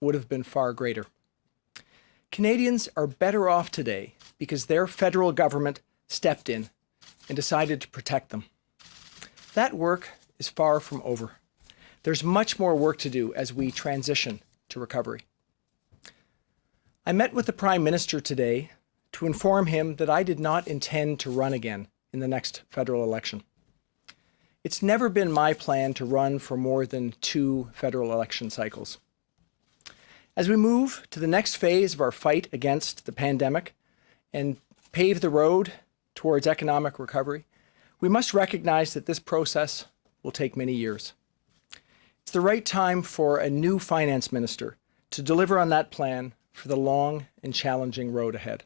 would have been far greater. Canadians are better off today because their federal government stepped in and decided to protect them. That work is far from over. There's much more work to do as we transition to recovery. I met with the Prime Minister today to inform him that I did not intend to run again in the next federal election. It's never been my plan to run for more than 2 federal election cycles. As we move to the next phase of our fight against the pandemic and pave the road towards economic recovery, we must recognize that this process will take many years. It's the right time for a new finance minister to deliver on that plan for the long and challenging road ahead.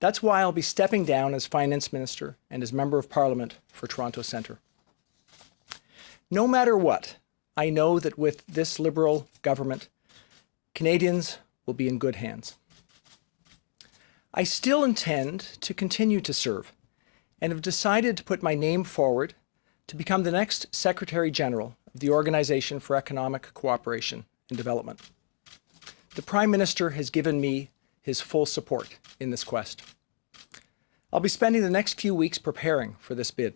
That's why I'll be stepping down as finance minister and as member of parliament for Toronto Centre. No matter what, I know that with this Liberal government, Canadians will be in good hands. I still intend to continue to serve and have decided to put my name forward to become the next Secretary General of the Organization for Economic Cooperation and Development. The Prime Minister has given me his full support in this quest. I'll be spending the next few weeks preparing for this bid.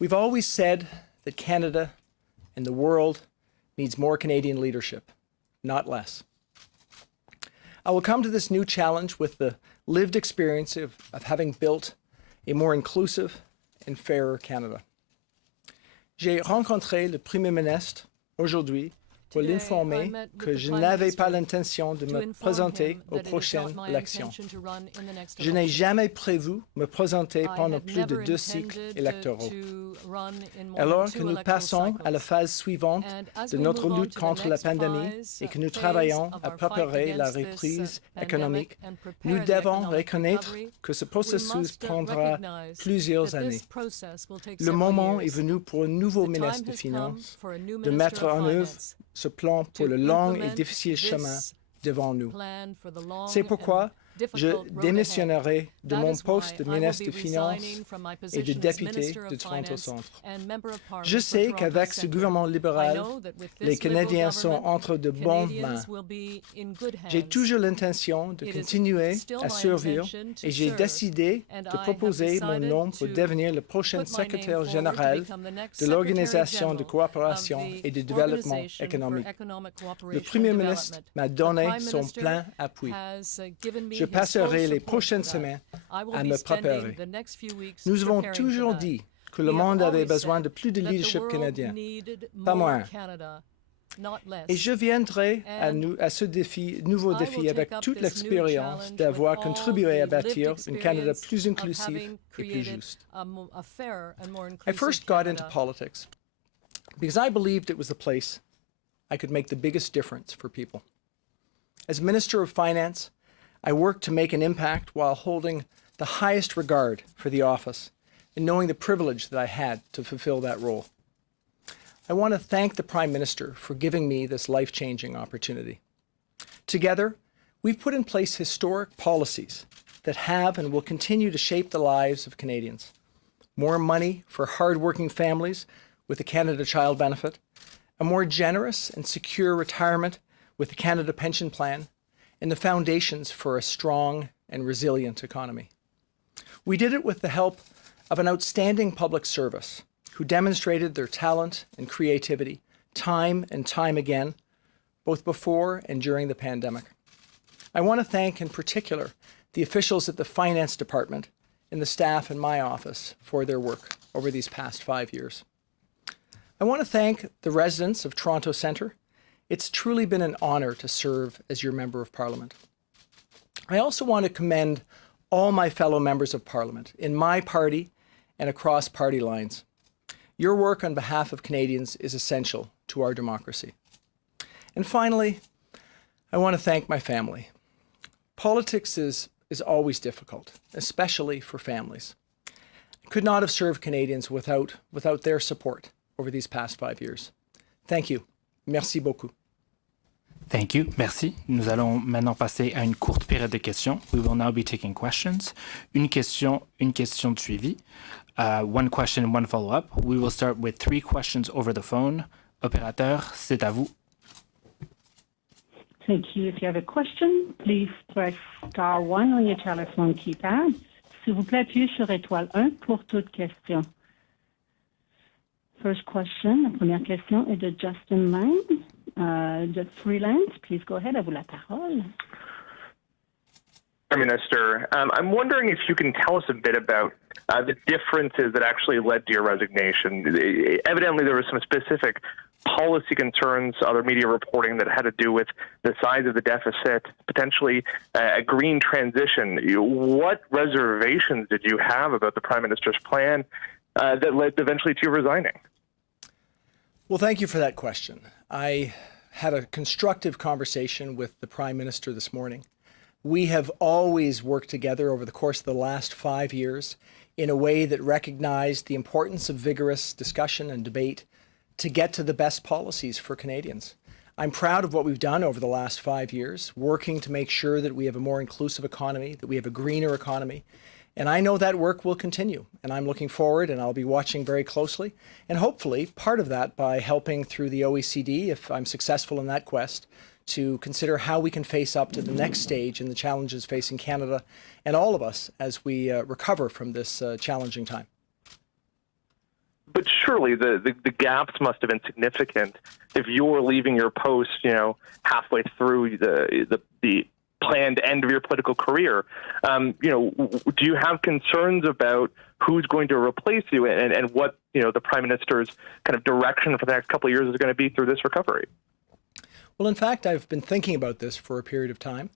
We've always said that Canada and the world needs more Canadian leadership, not less. I will come to this new challenge with the lived experience of having built a more inclusive and fairer Canada. J'ai rencontré le Premier ministre aujourd'hui pour l'informer que je n'avais pas l'intention de me présenter aux prochaines élections. Je n'ai jamais prévu me présenter pendant plus de 2 cycles électoraux. Alors que nous passons à la phase suivante de notre lutte contre la pandémie et que nous travaillons à préparer la reprise économique, nous devons reconnaître que ce processus prendra plusieurs années. Le moment est venu pour un nouveau ministre des Finances de mettre en œuvre ce plan pour le long et difficile chemin devant nous. C'est pourquoi je démissionnerai de mon poste de ministre des Finances et de député de Toronto Centre. Je sais qu'avec ce gouvernement libéral, les Canadiens sont entre de bonnes mains. J'ai toujours l'intention de continuer à servir et j'ai décidé de proposer mon nom pour devenir le prochain secrétaire général de l'Organisation de coopération et de développement économique. Le Premier ministre m'a donné son plein appui. Je passerai les prochaines semaines à me préparer. Nous avons toujours dit que le monde avait besoin de plus de leadership canadien, pas moins. Et je viendrai à ce nouveau défi avec toute l'expérience d'avoir contribué à bâtir un Canada plus inclusif et plus juste. I first got into politics because I believed it was the place I could make the biggest difference for people. As Minister of Finance, I worked to make an impact while holding the highest regard for the office and knowing the privilege that I had to fulfill that role. I want to thank the Prime Minister for giving me this life-changing opportunity. Together, we've put in place historic policies that have and will continue to shape the lives of Canadians. More money for hard-working families with the Canada Child Benefit, a more generous and secure retirement with the Canada Pension Plan, and the foundations for a strong and resilient economy. We did it with the help of an outstanding public service who demonstrated their talent and creativity time and time again, both before and during the pandemic. I want to thank in particular the officials at the Finance Department and the staff in my office for their work over these past 5 years. I want to thank the residents of Toronto Centre. It's truly been an honor to serve as your Member of Parliament. I also want to commend all my fellow members of Parliament in my party and across party lines. Your work on behalf of Canadians is essential to our democracy. And finally, I want to thank my family. Politics is always difficult, especially for families. I could not have served Canadians without their support over these past 5 years. Thank you. Merci beaucoup. Thank you. Merci. Nous allons maintenant passer à une courte période de questions. We will now be taking questions. Une question de suivi. One question, one follow-up. We will start with 3 questions over the phone. Opérateur, c'est à vous. Thank you. If you have a question, please press star 1 on your telephone keypad. S'il vous plaît, appuyez sur étoile 1 pour toute question. First question, la première question est de Justin Lang, de Freelance. Please go ahead, à vous la parole. Prime Minister, I'm wondering if you can tell us a bit about the differences that actually led to your resignation. Evidently, there were some specific policy concerns, other media reporting that had to do with the size of the deficit, potentially a green transition. What reservations did you have about the Prime Minister's plan that led eventually to you resigning? Well, thank you for that question. I had a constructive conversation with the Prime Minister this morning. We have always worked together over the course of the last 5 years in a way that recognized the importance of vigorous discussion and debate to get to the best policies for Canadians. I'm proud of what we've done over the last 5 years, working to make sure that we have a more inclusive economy, that we have a greener economy. And I know that work will continue, and I'm looking forward, and I'll be watching very closely, and hopefully part of that by helping through the OECD, if I'm successful in that quest, to consider how we can face up to the next stage in the challenges facing Canada and all of us as we recover from this challenging time. But surely the gaps must have been significant if you're leaving your post, halfway through the planned end of your political career. Do you have concerns about who's going to replace you and what, the Prime Minister's kind of direction for the next couple of years is going to be through this recovery? Well, in fact, I've been thinking about this for a period of time.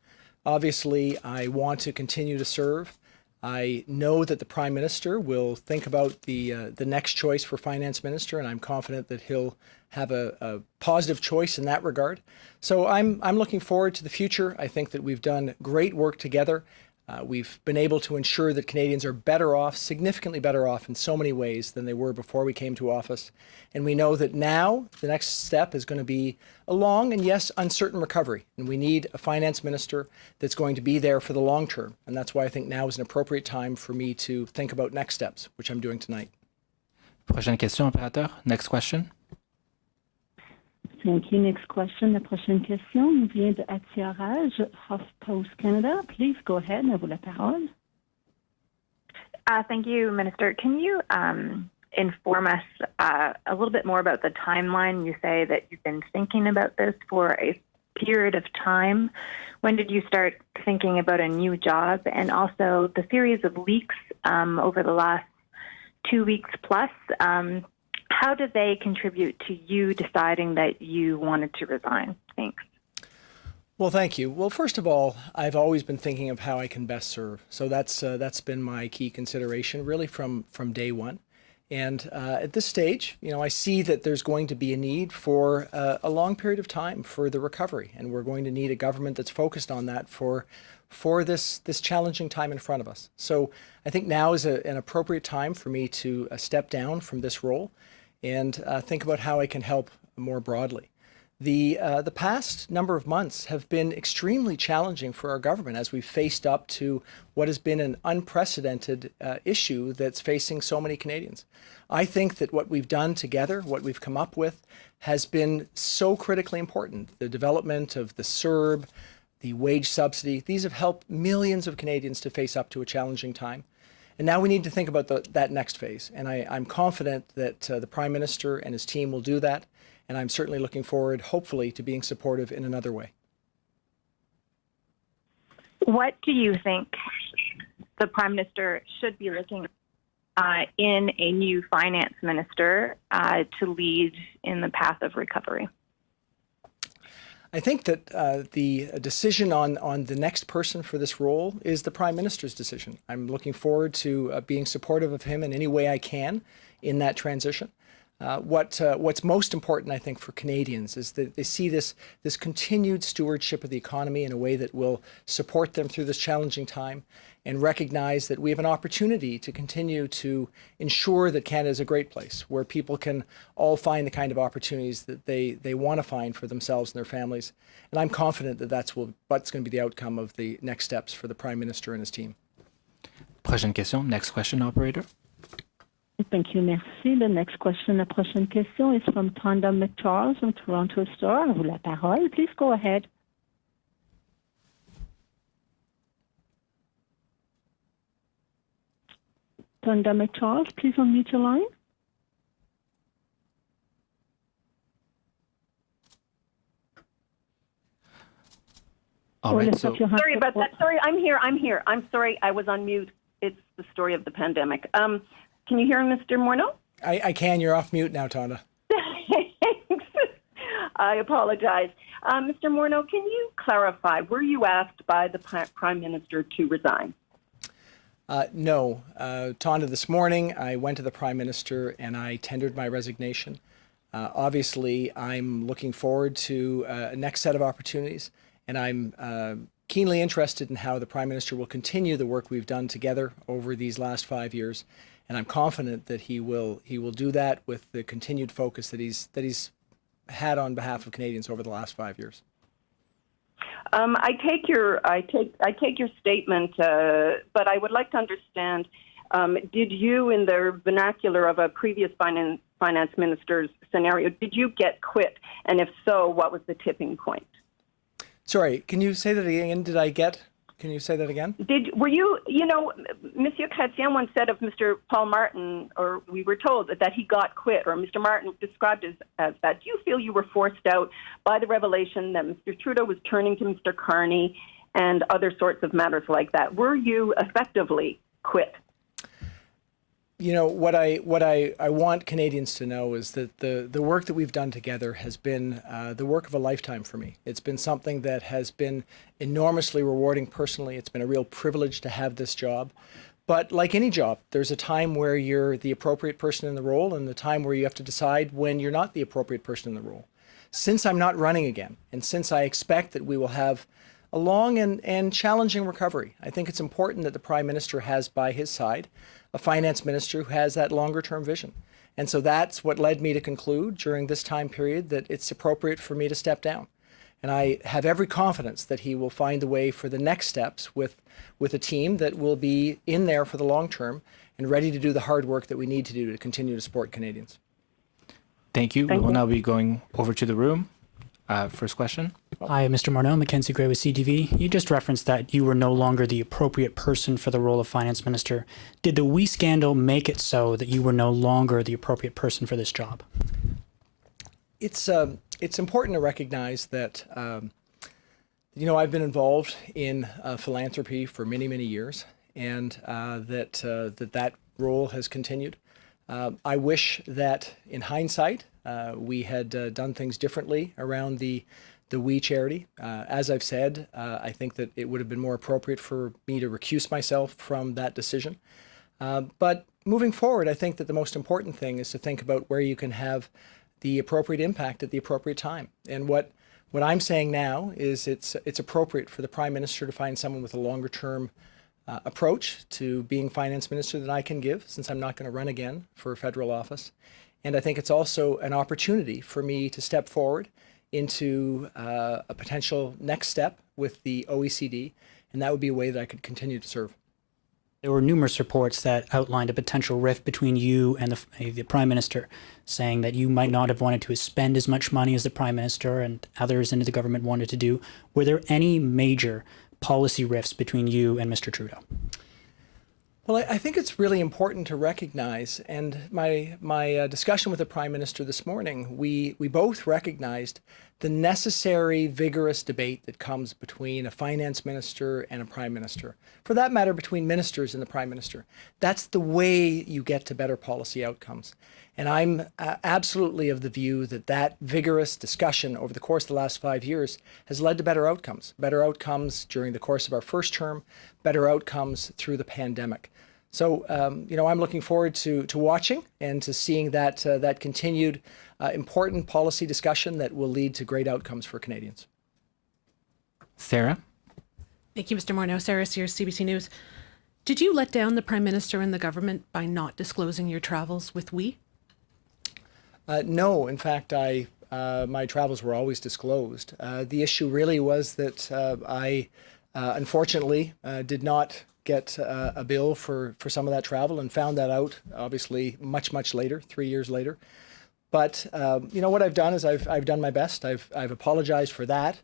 Obviously, I want to continue to serve. I know that the Prime Minister will think about the next choice for Finance Minister, and I'm confident that he'll have a positive choice in that regard. So I'm looking forward to the future. I think that we've done great work together. We've been able to ensure that Canadians are better off, significantly better off in so many ways than they were before we came to office. And we know that now the next step is going to be a long and, yes, uncertain recovery. And we need a finance minister that's going to be there for the long term. And that's why I think now is an appropriate time for me to think about next steps, which I'm doing tonight. Prochaine question, opérateur. Next question. Thank you. Next question. La prochaine question nous vient de Attiarage, HuffPost Canada. Please go ahead. À vous la parole. Thank you, Minister. Can you inform us a little bit more about the timeline? You say that you've been thinking about this for a period of time. When did you start thinking about a new job? And also the series of leaks over the last 2 weeks plus, how did they contribute to you deciding that you wanted to resign? Thanks. Well, thank you. Well, first of all, I've always been thinking of how I can best serve. So that's been my key consideration, really from day one. And at this stage, I see that there's going to be a need for a long period of time for the recovery, and we're going to need a government that's focused on that for this challenging time in front of us. So I think now is an appropriate time for me to step down from this role and think about how I can help more broadly. The past number of months have been extremely challenging for our government as we've faced up to what has been an unprecedented issue that's facing so many Canadians. I think that what we've done together, what we've come up with, has been so critically important. The development of the CERB, the wage subsidy, these have helped millions of Canadians to face up to a challenging time. And now we need to think about that next phase. And I'm confident that the Prime Minister and his team will do that. And I'm certainly looking forward, hopefully, to being supportive in another way. What do you think the Prime Minister should be looking in a new finance minister to lead in the path of recovery? I think that the decision on the next person for this role is the Prime Minister's decision. I'm looking forward to being supportive of him in any way I can in that transition. What's most important, I think, for Canadians is that they see this continued stewardship of the economy in a way that will support them through this challenging time and recognize that we have an opportunity to continue to ensure that Canada is a great place where people can all find the kind of opportunities that they want to find for themselves and their families. And I'm confident that that's what's going to be the outcome of the next steps for the Prime Minister and his team. Prochaine question. Next question, operator. Thank you, merci. The next question, la prochaine question is from Tonda McCharles from Toronto Star. À vous la parole. Please go ahead. Pandemic Charles, please unmute your line. All Or right, lift so up your hand. Sorry about that. Sorry, I'm here. I'm sorry, I was on mute. It's the story of the pandemic. Can you hear Mr. Morneau? I can. You're off mute now, Tonda. Thanks. I apologize. Mr. Morneau, can you clarify, were you asked by the Prime Minister to resign? No. Tonda, this morning I went to the Prime Minister and I tendered my resignation. Obviously, I'm looking forward to a next set of opportunities, and I'm keenly interested in how the Prime Minister will continue the work we've done together over these last 5 years. And I'm confident that he will do that with the continued focus that he's had on behalf of Canadians over the last 5 years. I take your statement, but I would like to understand. Did you, in the vernacular of a previous finance minister's scenario, did you get quit? And if so, what was the tipping point? Sorry, can you say that again? Can you say that again? Were you, Monsieur Chrétien once said of Mr. Paul Martin, or we were told that he got quit, or Mr. Martin described as that. Do you feel you were forced out by the revelation that Mr. Trudeau was turning to Mr. Carney and other sorts of matters like that? Were you effectively quit? You know, what I want Canadians to know is that the work that we've done together has been the work of a lifetime for me. It's been something that has been enormously rewarding personally. It's been a real privilege to have this job. But like any job, there's a time where you're the appropriate person in the role and the time where you have to decide when you're not the appropriate person in the role. Since I'm not running again, and since I expect that we will have a long and challenging recovery, I think it's important that the Prime Minister has by his side a finance minister who has that longer term vision. And so that's what led me to conclude during this time period that it's appropriate for me to step down. And I have every confidence that he will find a way for the next steps with a team that will be in there for the long term and ready to do the hard work that we need to do to continue to support Canadians. thank you. We will now be going over to the room. First question. Hi, Mr. Morneau, Mackenzie Gray with CTV. You just referenced that you were no longer the appropriate person for the role of finance minister. Did the WE scandal make it so that you were no longer the appropriate person for this job? It's important to recognize that, I've been involved in philanthropy for many, many years, and that role has continued. I wish that in hindsight, we had done things differently around the WE charity. As I've said, I think that it would have been more appropriate for me to recuse myself from that decision. But moving forward, I think that the most important thing is to think about where you can have the appropriate impact at the appropriate time. And what I'm saying now is it's appropriate for the Prime Minister to find someone with a longer term approach to being finance minister that I can give, since I'm not going to run again for federal office. And I think it's also an opportunity for me to step forward into a potential next step with the OECD, and that would be a way that I could continue to serve. There were numerous reports that outlined a potential rift between you and the Prime Minister, saying that you might not have wanted to spend as much money as the Prime Minister and others in the government wanted to do. Were there any major policy rifts between you and Mr. Trudeau? Well, I think it's really important to recognize, and my discussion with the Prime Minister this morning, we both recognized the necessary, vigorous debate that comes between a finance minister and a Prime Minister. For that matter, between ministers and the Prime Minister. That's the way you get to better policy outcomes. And I'm absolutely of the view that vigorous discussion over the course of the last 5 years has led to better outcomes during the course of our first term, better outcomes through the pandemic. So, I'm looking forward to watching and to seeing that continued important policy discussion that will lead to great outcomes for Canadians. Sarah? Thank you, Mr. Morneau. Sarah Sears, CBC News. Did you let down the Prime Minister and the government by not disclosing your travels with WE? No, in fact, my travels were always disclosed. The issue really was that I unfortunately did not get a bill for some of that travel and found that out obviously much later, 3 years later. But what I've done is I've done my best. I've apologized for that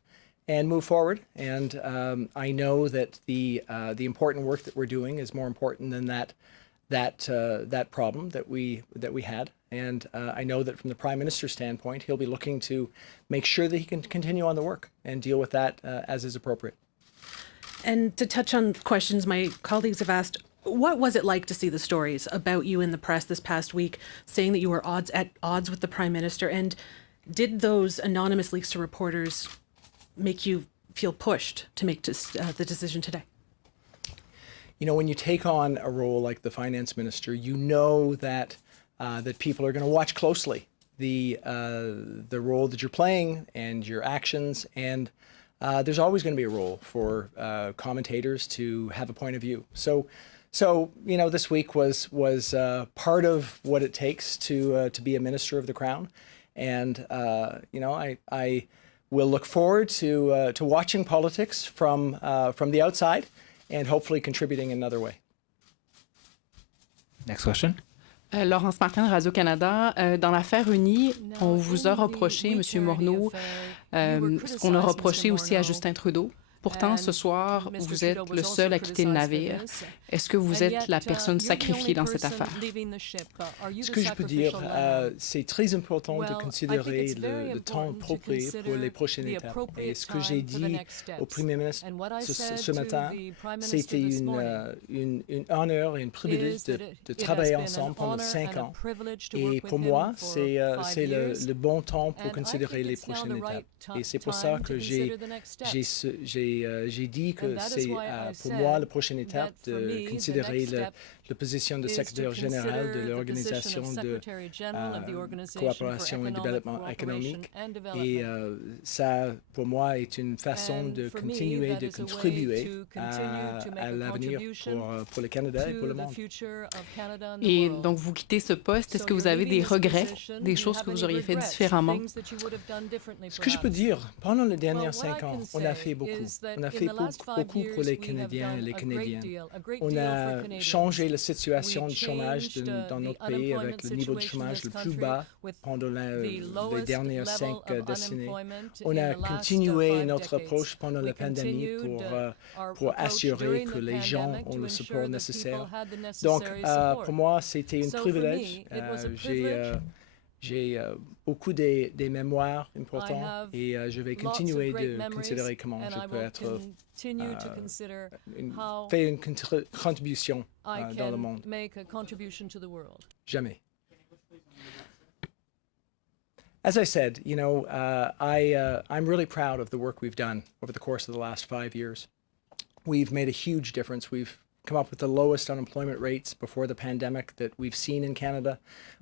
and moved forward. And I know that the important work that we're doing is more important than that problem that we had. And I know that from the Prime Minister's standpoint, he'll be looking to make sure that he can continue on the work and deal with that as is appropriate. And to touch on questions my colleagues have asked, what was it like to see the stories about you in the press this past week, saying that you were at odds with the Prime Minister? And did those anonymous leaks to reporters make you feel pushed to make the decision today? You know, when you take on a role like the Finance Minister, you know that that people are going to watch closely the role that you're playing and your actions, and there's always going to be a role for commentators to have a point of view. So you know, this week was part of what it takes to be a minister of the Crown, and you know, I will look forward to watching politics from the outside and hopefully contributing in another way. Next question. Laurence Martin, Radio-Canada. Dans l'affaire Unie, on vous a reproché, M. Morneau, ce qu'on a reproché aussi à Justin Trudeau. Pourtant, ce soir, vous êtes le seul à quitter le navire. Est-ce que vous êtes la personne sacrifiée dans cette affaire? Ce que je peux dire, c'est très important de considérer le temps approprié pour les prochaines étapes. Et ce que j'ai dit au Premier ministre ce matin, c'était un honneur et un privilège de travailler ensemble pendant 5 ans. Et pour moi, c'est le bon temps pour considérer les prochaines étapes. Et c'est pour ça que j'ai dit que c'est pour moi la prochaine étape de considérer la position de secrétaire général de l'Organisation de coopération et développement économique. Et ça, pour moi, est une façon de continuer de contribuer à l'avenir pour le Canada et pour le monde. Et donc, vous quittez ce poste. Est-ce que vous avez des regrets, des choses que vous auriez fait différemment? Ce que je peux dire, pendant les dernières 5 ans, on a fait beaucoup. On a fait beaucoup pour les Canadiens et les Canadiennes. On a changé la situation du chômage dans notre pays avec le niveau de chômage le plus bas pendant les dernières 5 décennies. On a continué notre approche pendant la pandémie pour assurer que les gens ont le support nécessaire. Donc, pour moi, c'était un privilège. J'ai beaucoup des mémoires importants et je vais continuer de considérer comment je peux faire une contribution dans le monde. Jamais. As I said, you know, I'm really proud of the work we've done over the course of the last 5 years. We've made a huge difference. We've come up with the lowest unemployment rates before the pandemic that we've seen in Canada.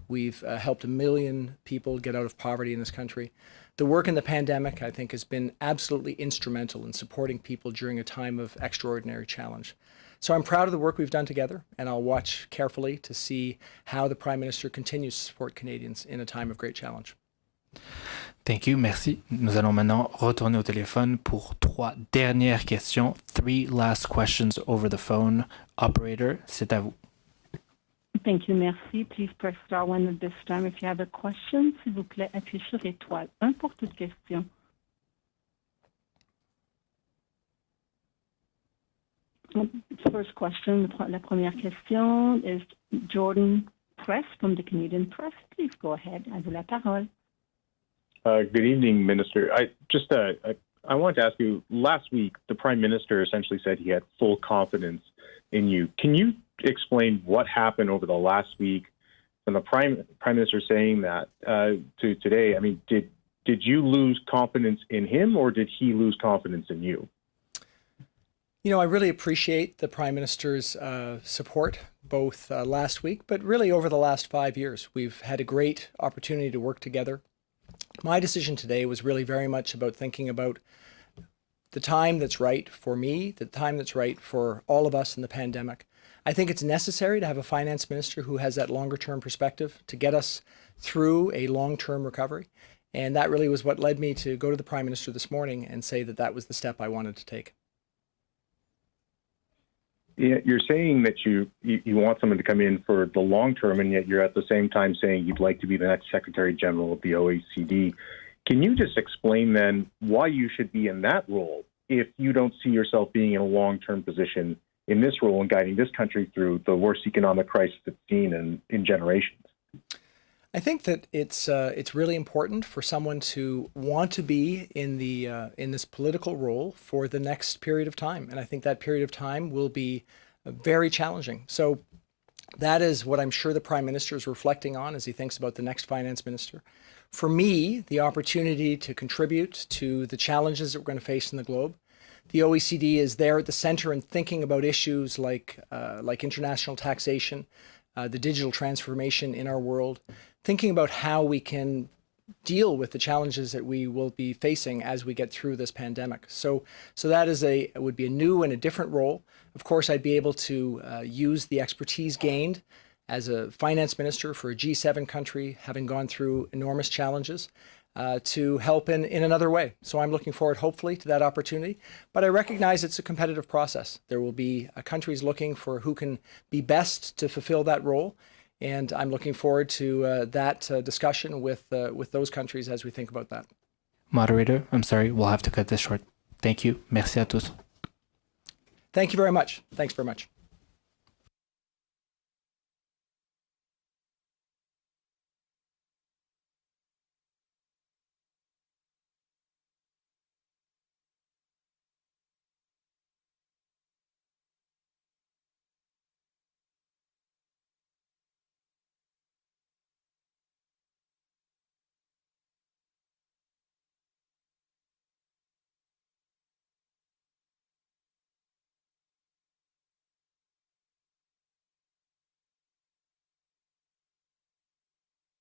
We've helped 1 million people get out of poverty in this country. The work in the pandemic, I think, has been absolutely instrumental in supporting people during a time of extraordinary challenge. So I'm proud of the work we've done together, and I'll watch carefully to see how the Prime Minister continues to support Canadians in a time of great challenge. Thank you, merci. Nous allons maintenant retourner au téléphone pour 3 dernières questions. 3 last questions over the phone. Operator, c'est à vous. Thank you, merci. Please press star 1 at this time if you have a question. S'il vous plaît, appuyez sur étoile 1 pour toute question. First question, la première question is Jordan Press from the Canadian Press. Please go ahead. À vous la parole. Good evening, Minister. I wanted to ask you, last week, the Prime Minister essentially said he had full confidence in you. Can you explain what happened over the last week from the Prime Minister saying that to today? I mean, did you lose confidence in him or did he lose confidence in you? You know, I really appreciate the Prime Minister's support, both last week, but really over the last 5 years. We've had a great opportunity to work together. My decision today was really very much about thinking about the time that's right for me, the time that's right for all of us in the pandemic. I think it's necessary to have a finance minister who has that longer term perspective to get us through a long-term recovery. And that really was what led me to go to the Prime Minister this morning and say that that was the step I wanted to take. Yeah, you're saying that you want someone to come in for the long term, and yet you're at the same time saying you'd like to be the next Secretary General of the OECD. Can you just explain then why you should be in that role if you don't see yourself being in a long-term position in this role in guiding this country through the worst economic crisis it's seen in generations? I think that it's really important for someone to want to be in this political role for the next period of time, and I think that period of time will be very challenging. So that is what I'm sure the Prime Minister is reflecting on as he thinks about the next Finance Minister. For me, the opportunity to contribute to the challenges that we're going to face in the globe. The OECD is there at the center and thinking about issues like international taxation, the digital transformation in our world, thinking about how we can deal with the challenges that we will be facing as we get through this pandemic. So that would be a new and a different role. Of course, I'd be able to use the expertise gained as a finance minister for a G7 country, having gone through enormous challenges, to help in another way. So I'm looking forward, hopefully, to that opportunity. But I recognize it's a competitive process. There will be countries looking for who can be best to fulfill that role. And I'm looking forward to that discussion with those countries as we think about that. Moderator, I'm sorry, we'll have to cut this short. Thank you. Merci à tous. Thank you very much. Thanks very much.